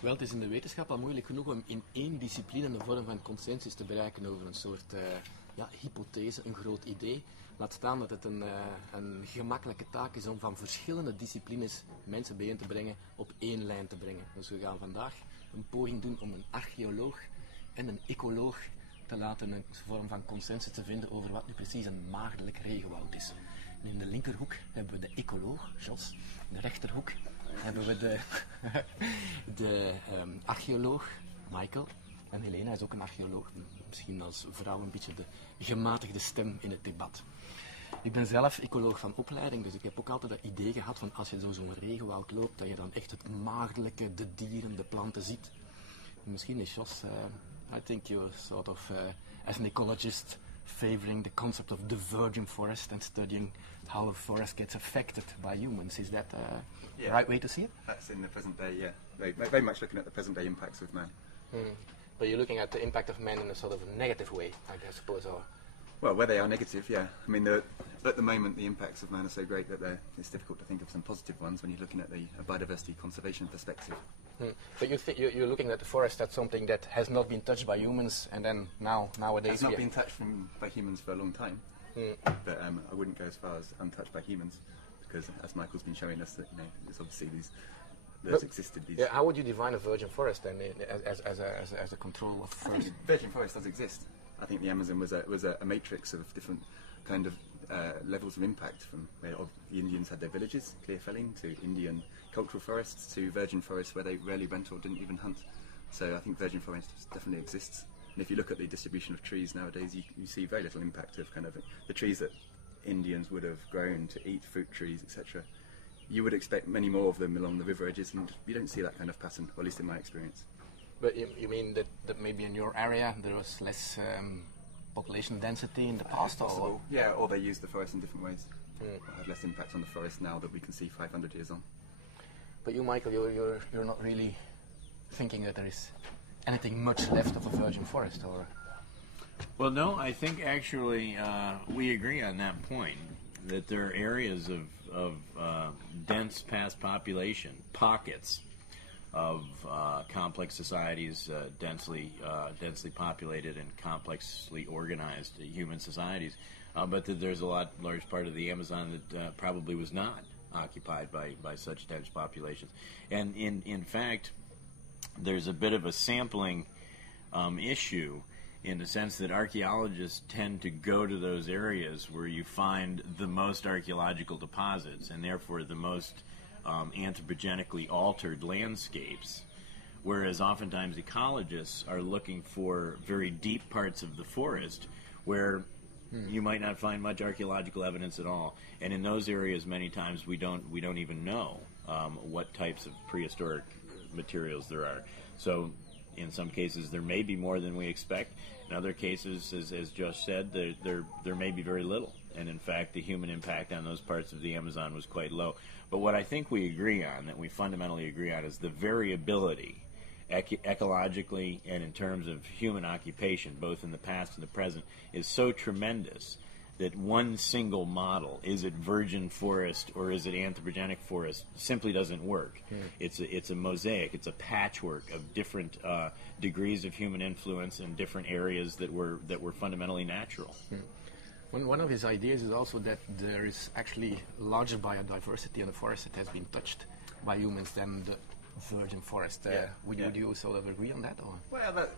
Wel, het is in de wetenschap al moeilijk genoeg om in één discipline een vorm van consensus te bereiken over een soort hypothese, een groot idee. Laat staan dat het een gemakkelijke taak is om van verschillende disciplines mensen bijeen te brengen op één lijn te brengen. Dus we gaan vandaag een poging doen om een archeoloog en een ecoloog te laten een vorm van consensus te vinden over wat nu precies een maagdelijk regenwoud is. En in de linkerhoek hebben we de ecoloog, Jos. In de rechterhoek hebben we de archeoloog, Michael. En Helena is ook een archeoloog. Misschien als vrouw een beetje de gematigde stem in het debat. Ik ben zelf ecoloog van opleiding, dus ik heb ook altijd dat idee gehad van als je door zo'n regenwoud loopt, dat je dan echt het maagdelijke, de dieren, de planten ziet. En misschien is Jos, I think you're sort of, as an ecologist, favoring the concept of the virgin forest and studying how a forest gets affected by humans. Is that the right way to see it? That's in the present day, yeah. Very much looking at the present day impacts of man. But you're looking at the impact of man in a sort of negative way, I suppose, or... Well, where they are negative, yeah. I mean, at the moment, the impacts of man are so great that it's difficult to think of some positive ones when you're looking at the biodiversity conservation perspective. But you're looking at the forest as something that has not been touched by humans, and then nowadays... It's not been touched by humans for a long time, but I wouldn't go as far as untouched by humans, because as Michael's been showing us, that there's obviously existed these... Yeah, how would you define a virgin forest then, as a control of forest? I think virgin forest does exist. I think the Amazon was a matrix of different kind of levels of impact, from where the Indians had their villages, clear felling, to Indian cultural forests, to virgin forests where they rarely went or didn't even hunt. So I think virgin forest definitely exists. And if you look at the distribution of trees nowadays, you see very little impact of kind of the trees that Indians would have grown to eat, fruit trees, etc. You would expect many more of them along the river edges, and you don't see that kind of pattern, or at least in my experience. But you mean that maybe in your area there was less population density in the past? Possible, or? Yeah, or they use the forest in different ways. Or have less impact on the forest now that we can see 500 years on. But you, Michael, you're not really thinking that there is anything much left of a virgin forest, or? Well, no, I think actually we agree on that point, that there are areas of dense past population, pockets of complex societies, densely populated and complexly organized human societies, but that there's a large part of the Amazon that probably was not occupied by such dense populations. And in fact, there's a bit of a sampling issue, in the sense that archaeologists tend to go to those areas where you find the most archaeological deposits, and therefore the most anthropogenically altered landscapes, whereas oftentimes ecologists are looking for very deep parts of the forest where you might not find much archaeological evidence at all, and in those areas many times we don't even know what types of prehistoric materials there are. So in some cases there may be more than we expect. In other cases, as Josh said, there may be very little, and in fact the human impact on those parts of the Amazon was quite low. But what I think we agree on, that we fundamentally agree on, is the variability ecologically and in terms of human occupation, both in the past and the present, is so tremendous that one single model, is it virgin forest or is it anthropogenic forest, simply doesn't work. It's a mosaic, it's a patchwork of different degrees of human influence in different areas that were fundamentally natural. One of his ideas is also that there is actually larger biodiversity in the forest that has been touched by humans than the virgin forest. Would you sort of agree on that? Or? Well,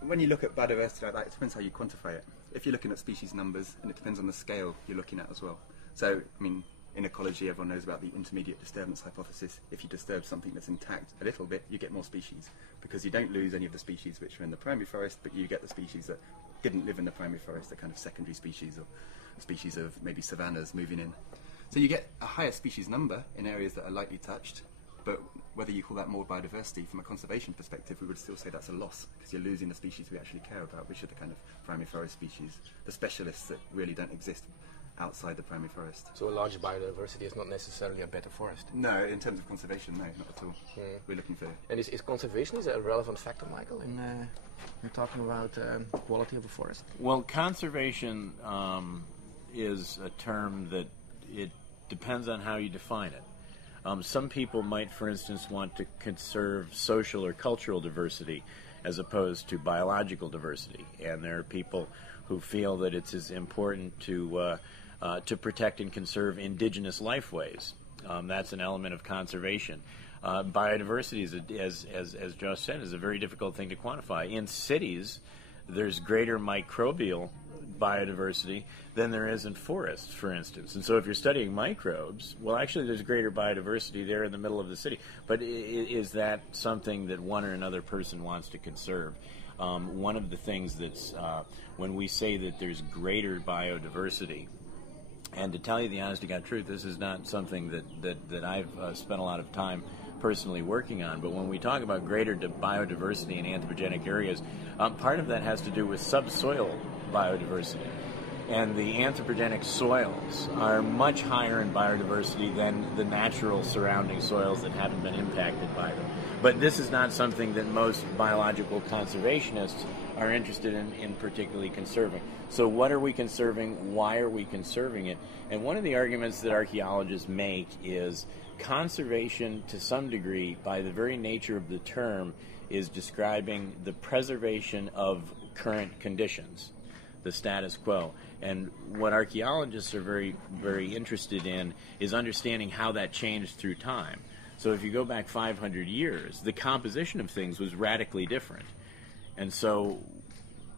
when you look at biodiversity like that, it depends how you quantify it. If you're looking at species numbers, and it depends on the scale you're looking at as well. So, I mean, in ecology, everyone knows about the intermediate disturbance hypothesis. If you disturb something that's intact a little bit, you get more species, because you don't lose any of the species which are in the primary forest, but you get the species that didn't live in the primary forest, the kind of secondary species, or species of maybe savannas moving in. So you get a higher species number in areas that are lightly touched, but whether you call that more biodiversity, from a conservation perspective, we would still say that's a loss, because you're losing the species we actually care about, which are the kind of primary forest species, the specialists that really don't exist outside the primary forest. So a larger biodiversity is not necessarily a better forest? No, in terms of conservation, no, not at all. We're looking for... And is conservation a relevant factor, Michael, in you're talking about quality of a forest? Well, conservation is a term that it depends on how you define it. Some people might, for instance, want to conserve social or cultural diversity as opposed to biological diversity. And there are people who feel that it's as important to protect and conserve indigenous lifeways. That's an element of conservation. Biodiversity, as Jos said, is a very difficult thing to quantify. In cities, there's greater microbial biodiversity than there is in forests, for instance. And so if you're studying microbes, well, actually there's greater biodiversity there in the middle of the city. But is that something that one or another person wants to conserve? One of the things that's, when we say that there's greater biodiversity, and to tell you the honest to God truth, this is not something that I've spent a lot of time personally working on, but when we talk about greater biodiversity in anthropogenic areas, part of that has to do with subsoil biodiversity. And the anthropogenic soils are much higher in biodiversity than the natural surrounding soils that haven't been impacted by them. But this is not something that most biological conservationists are interested in particularly conserving. So what are we conserving? Why are we conserving it? And one of the arguments that archaeologists make is conservation, to some degree, by the very nature of the term, is describing the preservation of current conditions, the status quo. And what archaeologists are very, very interested in is understanding how that changed through time. So if you go back 500 years, the composition of things was radically different. And so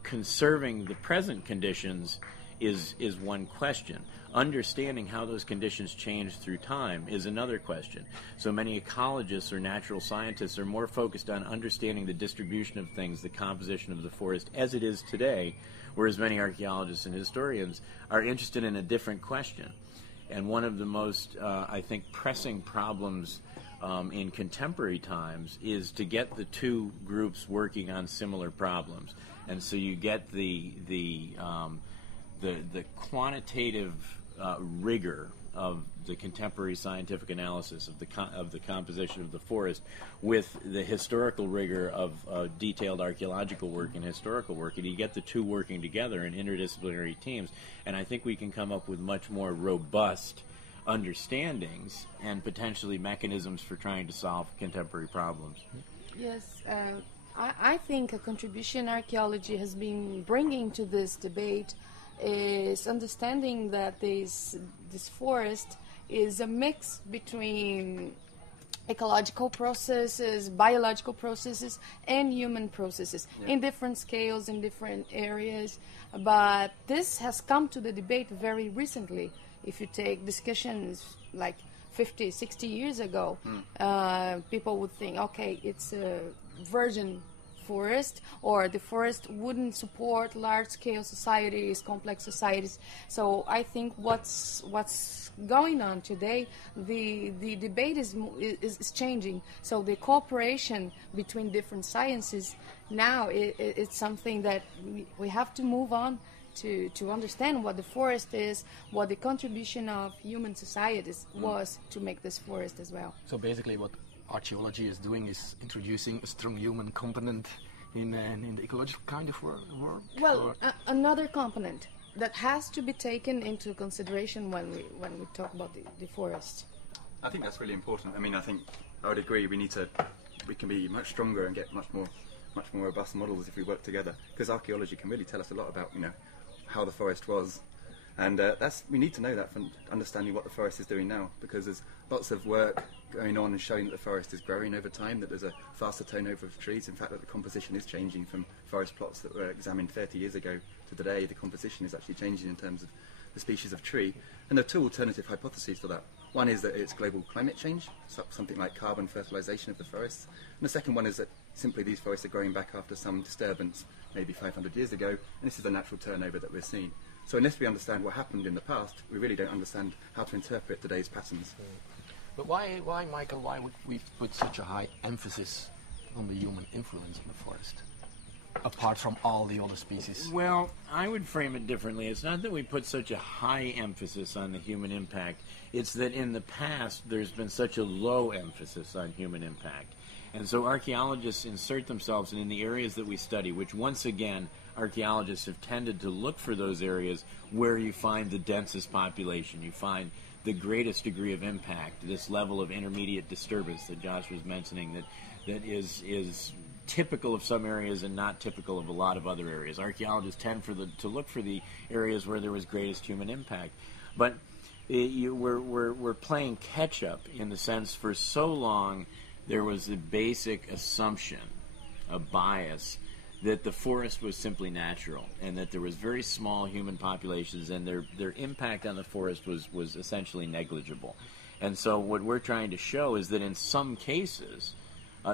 conserving the present conditions is one question. Understanding how those conditions change through time is another question. So many ecologists or natural scientists are more focused on understanding the distribution of things, the composition of the forest as it is today, whereas many archaeologists and historians are interested in a different question. And one of the most, I think, pressing problems in contemporary times is to get the two groups working on similar problems. And so you get the quantitative rigor of the contemporary scientific analysis of the composition of the forest with the historical rigor of detailed archaeological work and historical work, and you get the two working together in interdisciplinary teams, and I think we can come up with much more robust understandings and potentially mechanisms for trying to solve contemporary problems. Yes, I think a contribution archaeology has been bringing to this debate is understanding that this forest is a mix between ecological processes, biological processes, and human processes in different scales, in different areas. But this has come to the debate very recently. If you take discussions like 50, 60 years ago, people would think, okay, it's a virgin forest, or the forest wouldn't support large-scale societies, complex societies. So I think what's going on today, the debate is changing. So the cooperation between different sciences now it's something that we have to move on to understand what the forest is, what the contribution of human societies was to make this forest as well. So basically what archaeology is doing is introducing a strong human component in the ecological kind of work? Well, another component that has to be taken into consideration when we talk about the forest. I think that's really important. I mean, I think I would agree. We can be much stronger and get much more robust models if we work together. Because archaeology can really tell us a lot about how the forest was, and we need to know that from understanding what the forest is doing now. Because there's lots of work going on and showing that the forest is growing over time, that there's a faster turnover of trees. In fact, that the composition is changing from forest plots that were examined 30 years ago to today. The composition is actually changing in terms of the species of tree. And there are two alternative hypotheses for that. One is that it's global climate change, something like carbon fertilization of the forests. And the second one is that simply these forests are growing back after some disturbance, maybe 500 years ago, and this is a natural turnover that we're seeing. So unless we understand what happened in the past, we really don't understand how to interpret today's patterns. But why, Michael, why would we put such a high emphasis on the human influence in the forest, apart from all the other species? Well, I would frame it differently. It's not that we put such a high emphasis on the human impact. It's that in the past there's been such a low emphasis on human impact. And so archaeologists insert themselves in the areas that we study, which once again, archaeologists have tended to look for those areas where you find the densest population, you find the greatest degree of impact, this level of intermediate disturbance that Josh was mentioning, that is typical of some areas and not typical of a lot of other areas. Archaeologists tend to look for the areas where there was greatest human impact, but we're playing catch up in the sense for so long there was a basic assumption, a bias, that the forest was simply natural and that there was very small human populations and their impact on the forest was essentially negligible. And so what we're trying to show is that in some cases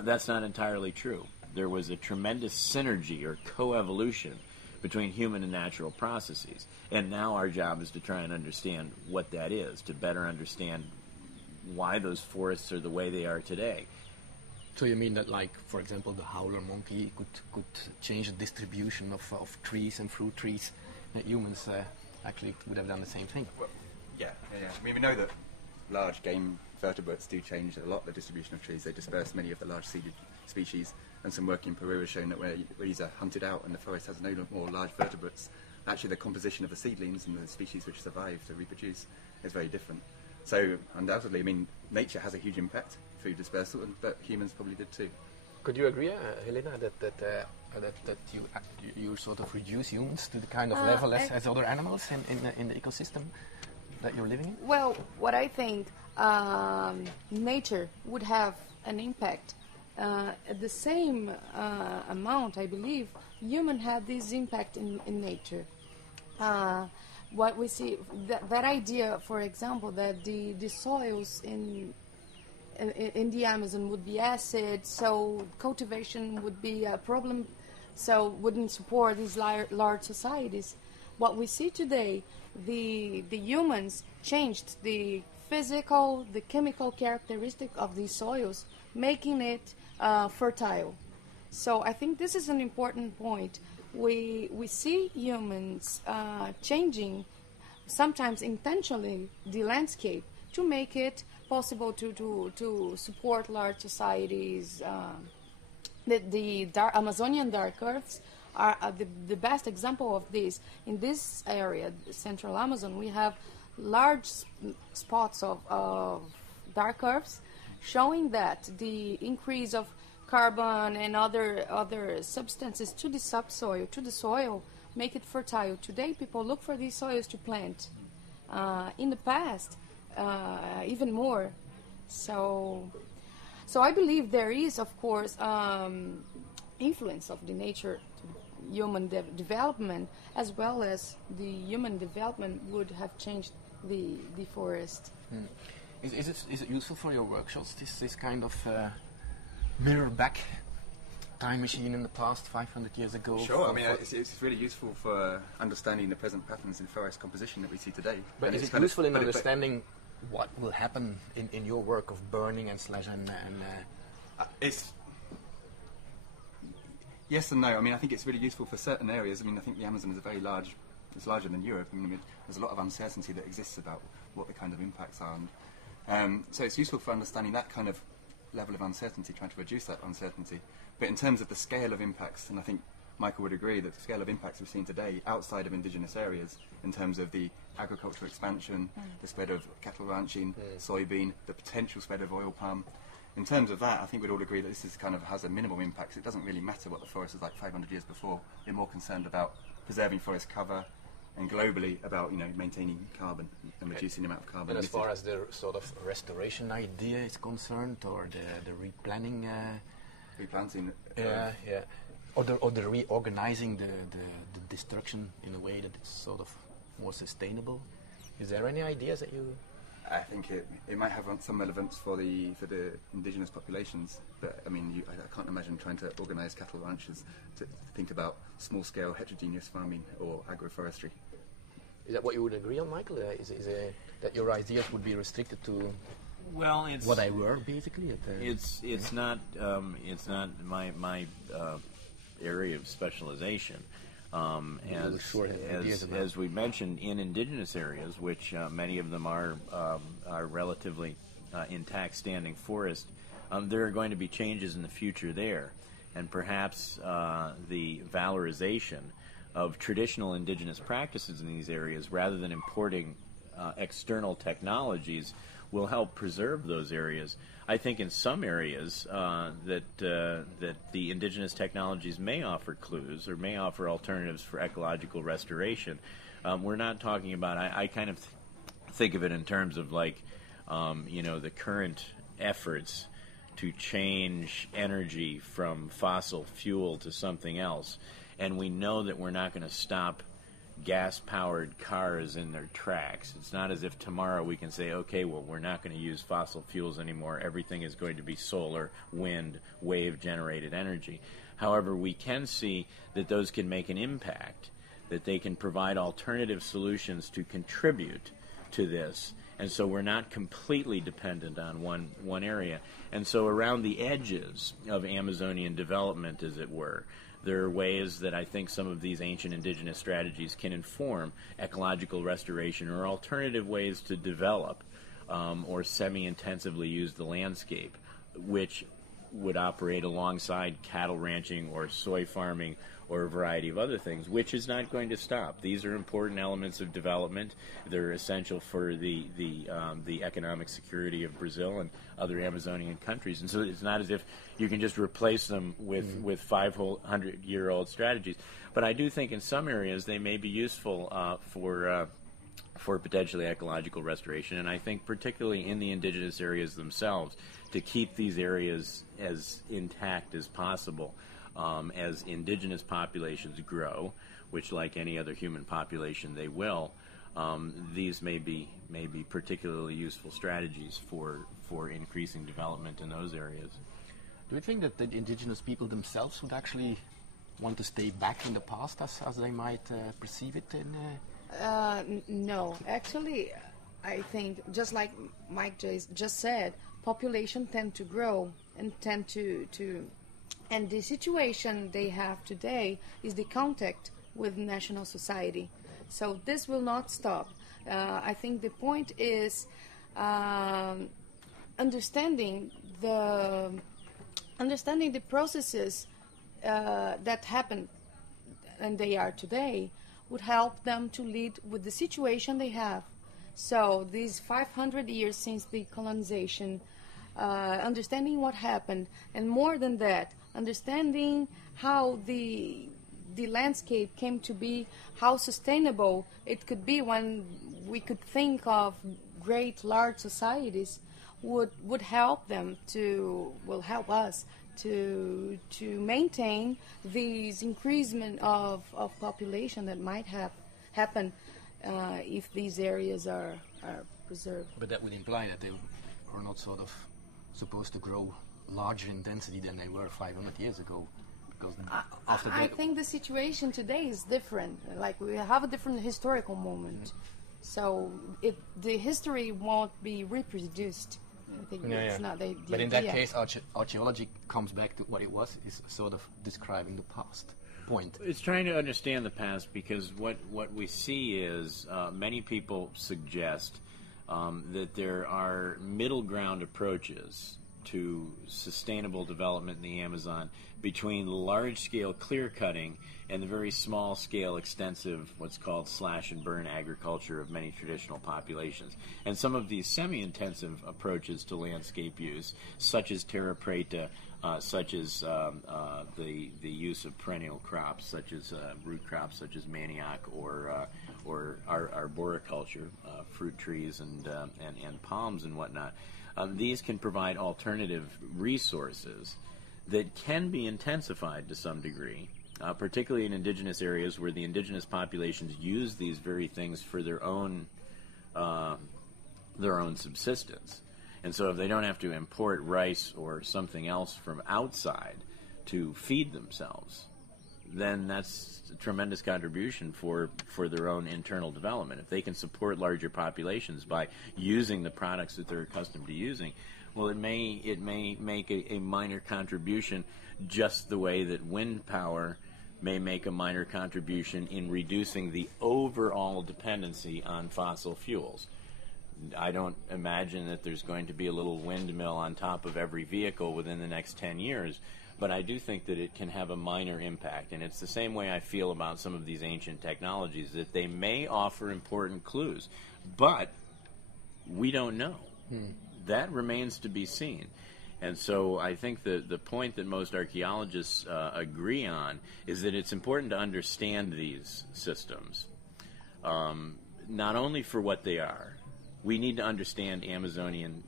that's not entirely true. There was a tremendous synergy or coevolution between human and natural processes. And now our job is to try and understand what that is, to better understand why those forests are the way they are today. So you mean that, like, for example, the howler monkey could change the distribution of trees and fruit trees, that humans actually would have done the same thing? Well, yeah. I mean, we know that large game vertebrates do change a lot the distribution of trees. They disperse many of the large seeded species, and some work in Peru has shown that where these are hunted out and the forest has no more large vertebrates, actually the composition of the seedlings and the species which survive to reproduce is very different. So undoubtedly, I mean, nature has a huge impact through dispersal, but humans probably did too. Could you agree, Helena, that you sort of reduce humans to the kind of level as other animals in the ecosystem that you're living in? Well, what I think, nature would have an impact. At the same amount, I believe, human had this impact in nature. What we see, that idea, for example, that the soils in the Amazon would be acid, so cultivation would be a problem, so wouldn't support these large societies. What we see today, the humans changed the physical, the chemical characteristic of these soils, making it fertile. So I think this is an important point. We see humans changing, sometimes intentionally, the landscape to make it possible to support large societies. The Amazonian dark earths are the best example of this. In this area, the central Amazon, we have large spots of dark earths, showing that the increase of carbon and other substances to the subsoil, to the soil, make it fertile. Today, people look for these soils to plant. In the past, even more. So I believe there is, of course, influence of the nature to human development, as well as the human development would have changed the forest. Is it useful for your workshops, this kind of mirror back time machine in the past, 500 years ago? Sure, I mean, it's really useful for understanding the present patterns in forest composition that we see today. But is it useful in understanding what will happen in your work of burning and slash and it's yes and no. I mean, I think it's really useful for certain areas. I mean, I think the Amazon is it's larger than Europe. I mean, there's a lot of uncertainty that exists about what the kind of impacts are. And, so it's useful for understanding that kind of level of uncertainty, trying to reduce that uncertainty. But in terms of the scale of impacts, and I think Michael would agree that the scale of impacts we've seen today outside of indigenous areas, in terms of the agricultural expansion, the spread of cattle ranching, soybean, the potential spread of oil palm, in terms of that, I think we'd all agree that this is kind of has a minimal impact. It doesn't really matter what the forest was like 500 years before. We're more concerned about preserving forest cover, and globally about maintaining carbon and reducing the amount of carbon. And as far as the sort of restoration idea is concerned, or the replanning, replanting, or the reorganizing the destruction in a way that it's sort of more sustainable. Is there any ideas that you? I think it might have some relevance for the indigenous populations, but I mean, I can't imagine trying to organise cattle ranches to think about small-scale heterogeneous farming or agroforestry. Is that what you would agree on, Michael? Is it that your ideas would be restricted to it's what I were basically? It's not my area of specialization. As we mentioned, in indigenous areas, which many of them are relatively intact standing forest, there are going to be changes in the future there, and perhaps the valorization of traditional indigenous practices in these areas, rather than importing external technologies will help preserve those areas. I think in some areas that the indigenous technologies may offer clues or may offer alternatives for ecological restoration. We're not talking about, I kind of think of it in terms of like, the current efforts to change energy from fossil fuel to something else. And we know that we're not going to stop gas-powered cars in their tracks. It's not as if tomorrow we can say, okay, well, we're not going to use fossil fuels anymore. Everything is going to be solar, wind, wave-generated energy. However, we can see that those can make an impact, that they can provide alternative solutions to contribute to this. And so we're not completely dependent on one area. And so around the edges of Amazonian development, as it were, there are ways that I think some of these ancient indigenous strategies can inform ecological restoration or alternative ways to develop or semi-intensively use the landscape, which would operate alongside cattle ranching or soy farming or a variety of other things, which is not going to stop. These are important elements of development. They're essential for the economic security of Brazil and other Amazonian countries. And so it's not as if you can just replace them with 500-year-old strategies. But I do think in some areas they may be useful for potentially ecological restoration, and I think particularly in the indigenous areas themselves, to keep these areas as intact as possible. As indigenous populations grow, which like any other human population they will, these may be particularly useful strategies for increasing development in those areas. Do you think that the indigenous people themselves would actually want to stay back in the past as they might perceive it in... No, actually, I think, just like Mike just said, population tend to grow and tend to and the situation they have today is the contact with national society. So this will not stop. I think the point is understanding the processes that happen and they are today would help them to lead with the situation they have. So these 500 years since the colonization, understanding what happened, and more than that, understanding how the landscape came to be, how sustainable it could be when we could think of great large societies, would help them help us to maintain these increasement of population that might happen if these areas are preserved. But that would imply that they are not sort of supposed to grow larger in density than they were 500 years ago. Because I think the situation today is different. Like, we have a different historical moment. So the history won't be reproduced. I think it's not the But in idea. that case, archaeology comes back to what it was, is sort of describing the past. Point. It's trying to understand the past, because what we see is many people suggest that there are middle ground approaches to sustainable development in the Amazon between large-scale clear-cutting and the very small-scale, extensive, what's called slash-and-burn agriculture of many traditional populations. And some of these semi-intensive approaches to landscape use, such as terra preta, such as the use of perennial crops, such as root crops, such as manioc or arboriculture, fruit trees and palms and whatnot. These can provide alternative resources that can be intensified to some degree, particularly in indigenous areas where the indigenous populations use these very things for their own subsistence. And so if they don't have to import rice or something else from outside to feed themselves, then that's a tremendous contribution for their own internal development. If they can support larger populations by using the products that they're accustomed to using, well, it may make a minor contribution, just the way that wind power may make a minor contribution in reducing the overall dependency on fossil fuels. I don't imagine that there's going to be a little windmill on top of every vehicle within the next 10 years, but I do think that it can have a minor impact. And it's the same way I feel about some of these ancient technologies, that they may offer important clues. But we don't know. That remains to be seen. And so I think the point that most archaeologists agree on is that it's important to understand these systems, not only for what they are. We need to understand Amazonian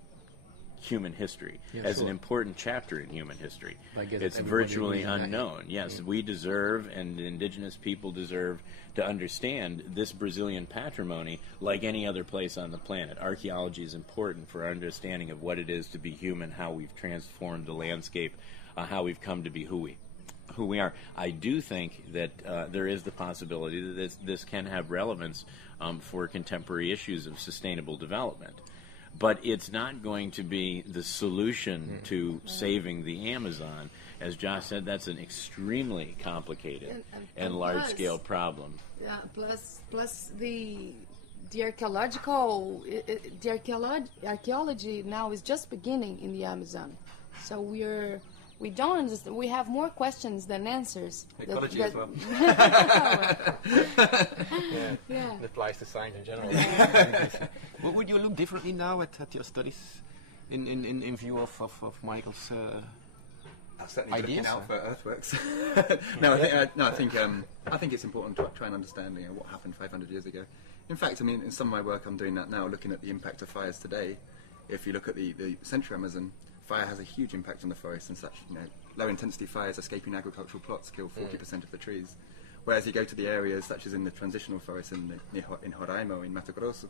human history as an important chapter in human history. It's virtually unknown. Yes, we deserve, and indigenous people deserve, to understand this Brazilian patrimony like any other place on the planet. Archaeology is important for our understanding of what it is to be human, how we've transformed the landscape, how we've come to be who we are. I do think that there is the possibility that this can have relevance for contemporary issues of sustainable development. But it's not going to be the solution to saving the Amazon. As Jos said, that's an extremely complicated and large-scale problem. Yeah, plus the archaeology now is just beginning in the Amazon. So we don't understand. We have more questions than answers. Ecology as well. Yeah. It applies to science in general. Well, would you look differently now at your studies in view of Michael's I'm certainly ideas, looking out or? for earthworks. I think it's important to try and understand what happened 500 years ago. In fact, I mean, in some of my work, I'm doing that now, looking at the impact of fires today. If you look at the Central Amazon, fire has a huge impact on the forest, and such. Low-intensity fires escaping agricultural plots kill 40% of the trees. Whereas you go to the areas such as in the transitional forest in Roraima or in Mato Grosso,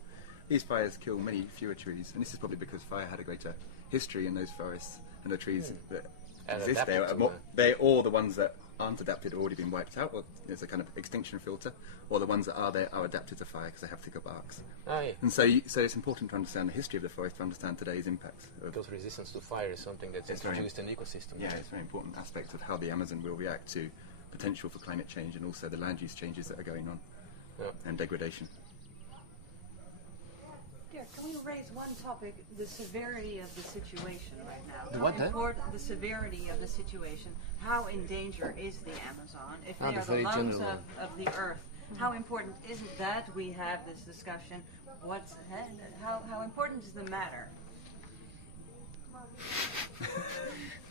these fires kill many fewer trees, and this is probably because fire had a greater history in those forests, and the trees that exist there they're all the ones that aren't adapted or already been wiped out, or there's a kind of extinction filter, or the ones that are there are adapted to fire because they have thicker barks. And so it's important to understand the history of the forest to understand today's impact. Because resistance to fire is something that's introduced in the ecosystem. Yeah, it's a very important aspect of how the Amazon will react to potential for climate change and also the land use changes that are going on and degradation. Can we raise one topic, the severity of the situation right now? The what, The severity of the situation. How in danger is the Amazon? If they are the very lungs general of the earth, how important is it that we have this discussion? How important is the matter?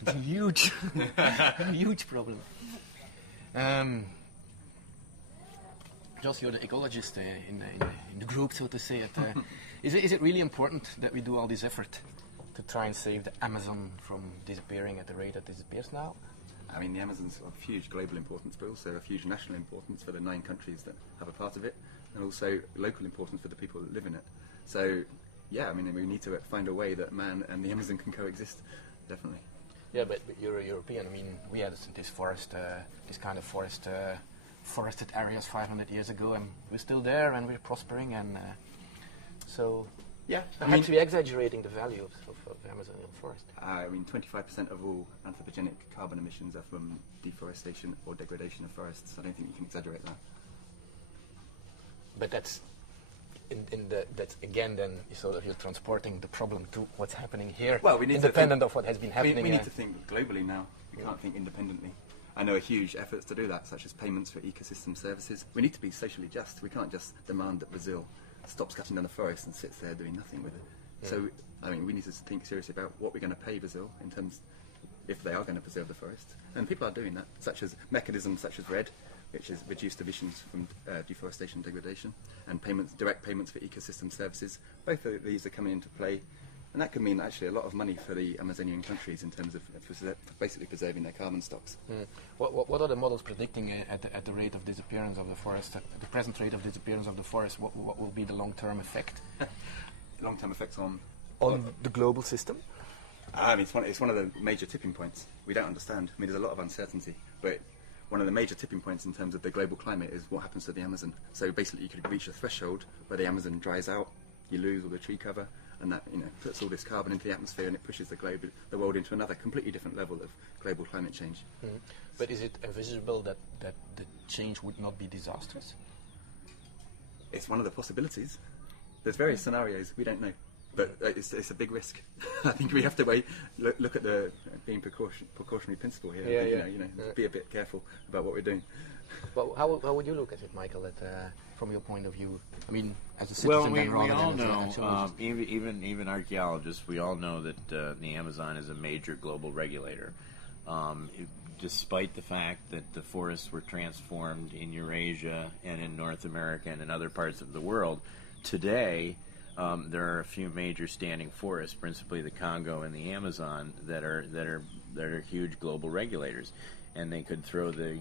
It's a huge, huge problem. Jos, you're the ecologist in the group, so to say. Is it really important that we do all this effort to try and save the Amazon from disappearing at the rate it disappears now? I mean, the Amazon's of huge global importance, but also of huge national importance for the 9 countries that have a part of it, and also local importance for the people that live in it. So, yeah, I mean, we need to find a way that man and the Amazon can coexist, definitely. Yeah, but you're a European. I mean, we had this forest, this kind of forested areas 500 years ago, and we're still there, and we're prospering, and so yeah, perhaps we're exaggerating the value of the Amazonian forest. I mean, 25% of all anthropogenic carbon emissions are from deforestation or degradation of forests. I don't think you can exaggerate that. But that's that's again then sort of you're transporting the problem to what's happening here. Well, we need independent of what has been happening. We need to think globally now. We can't think independently. I know huge efforts to do that, such as payments for ecosystem services. We need to be socially just. We can't just demand that Brazil stops cutting down the forest and sits there doing nothing with it. So, I mean, we need to think seriously about what we're going to pay Brazil in terms, if they are going to preserve the forest. And people are doing that, such as mechanisms such as RED, which is reduced emissions from deforestation and degradation, and direct payments for ecosystem services. Both of these are coming into play. And that could mean actually a lot of money for the Amazonian countries in terms of basically preserving their carbon stocks. What are the models predicting at the rate of disappearance of the forest, at the present rate of disappearance of the forest? What will be the long-term effect? Long-term effects on the global system? I mean, it's one of the major tipping points. We don't understand. I mean, there's a lot of uncertainty, but one of the major tipping points in terms of the global climate is what happens to the Amazon. So basically, you could reach a threshold where the Amazon dries out, you lose all the tree cover, and that puts all this carbon into the atmosphere, and it pushes the world into another completely different level of global climate change. But is it envisageable that the change would not be disastrous? It's one of the possibilities. There's various scenarios. We don't know. but it's a big risk. I think we have to look at the being precautionary principle here. Be a bit careful about what we're doing. Well, how would you look at it, Michael, from your point of view? I mean, as a citizen, we all than know, even archaeologists, we all know that the Amazon is a major global regulator. Despite the fact that the forests were transformed in Eurasia and in North America and in other parts of the world, today there are a few major standing forests, principally the Congo and the Amazon, that are huge global regulators, and they could throw the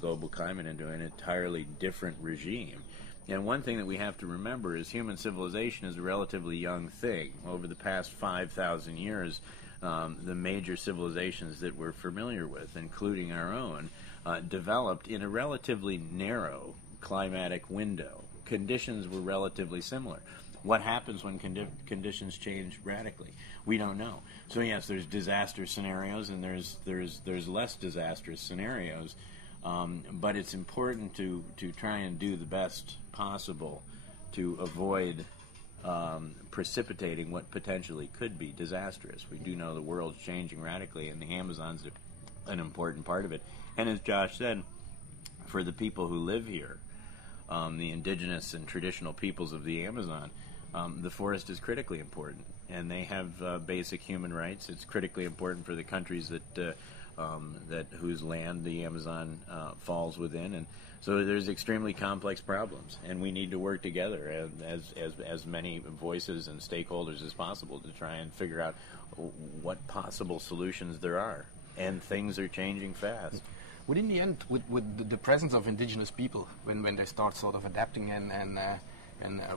global climate into an entirely different regime. And one thing that we have to remember is human civilization is a relatively young thing. Over the past 5,000 years, the major civilizations that we're familiar with, including our own, developed in a relatively narrow climatic window. Conditions were relatively similar. What happens when conditions change radically? We don't know. So yes, there's disaster scenarios and there's less disastrous scenarios, but it's important to try and do the best possible to avoid precipitating what potentially could be disastrous. We do know the world's changing radically, and the Amazon's an important part of it. And as Josh said, for the people who live here, the indigenous and traditional peoples of the Amazon, the forest is critically important, and they have basic human rights. It's critically important for the countries that whose land the Amazon falls within, and so there's extremely complex problems, and we need to work together as many voices and stakeholders as possible to try and figure out what possible solutions there are. And things are changing fast. Would in the end, with the presence of indigenous people, when they start sort of adapting and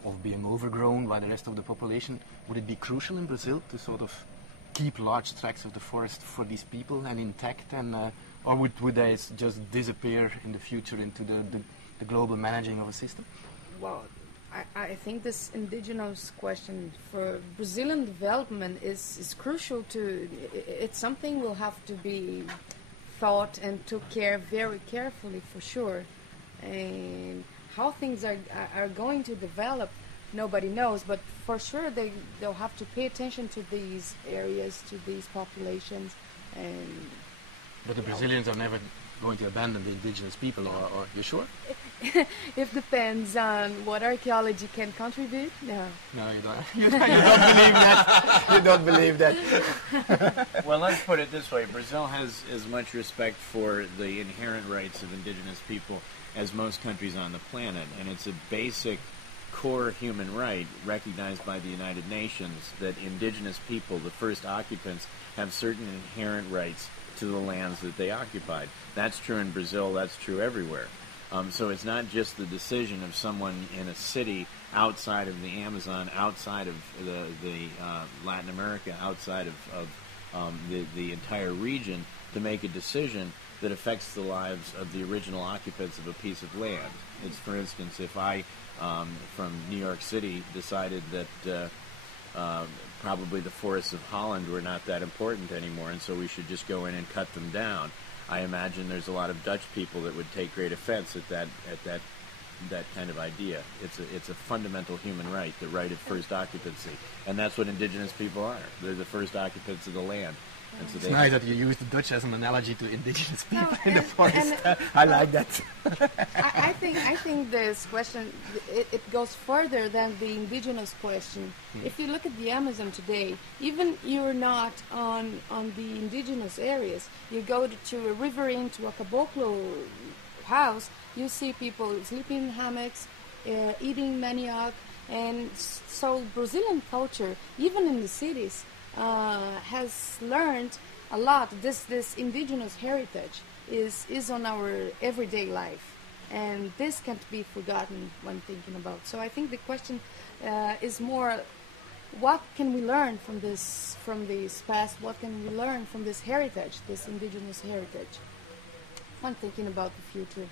of being overgrown by the rest of the population, would it be crucial in Brazil to sort of keep large tracts of the forest for these people and intact, and or would they just disappear in the future into the global managing of a system? Well, I think this indigenous question for Brazilian development is crucial to. It's something will have to be thought and took care very carefully for sure. And how things are going to develop, nobody knows, but for sure they'll have to pay attention to these areas, to these populations. And but the Brazilians are never going to abandon the indigenous people, or you sure? It depends on what archaeology can contribute. No, you don't. You don't believe that. You don't believe that. Well, let's put it this way: Brazil has as much respect for the inherent rights of indigenous people as most countries on the planet, and it's a basic core human right recognized by the United Nations that indigenous people, the first occupants, have certain inherent rights to the lands that they occupied. That's true in Brazil, that's true everywhere. So it's not just the decision of someone in a city outside of the Amazon, outside of the Latin America, outside of the entire region, to make a decision that affects the lives of the original occupants of a piece of land. It's, for instance, if I, from New York City, decided that probably the forests of Holland were not that important anymore, and so we should just go in and cut them down, I imagine there's a lot of Dutch people that would take great offense at that kind of idea. It's a fundamental human right, the right of first occupancy, and that's what indigenous people are. They're the first occupants of the land. And so it's nice that you use the Dutch as an analogy to indigenous people in the forest. And I like that. I think this question, it goes further than the indigenous question. If you look at the Amazon today, even you're not on the indigenous areas, you go to a riverine, to a caboclo house, you see people sleeping in hammocks, eating manioc, and so Brazilian culture, even in the cities, has learned a lot. This indigenous heritage is on our everyday life, and this can't be forgotten when thinking about. So I think the question is more, what can we learn from this past? What can we learn from this heritage, this indigenous heritage, when thinking about the future?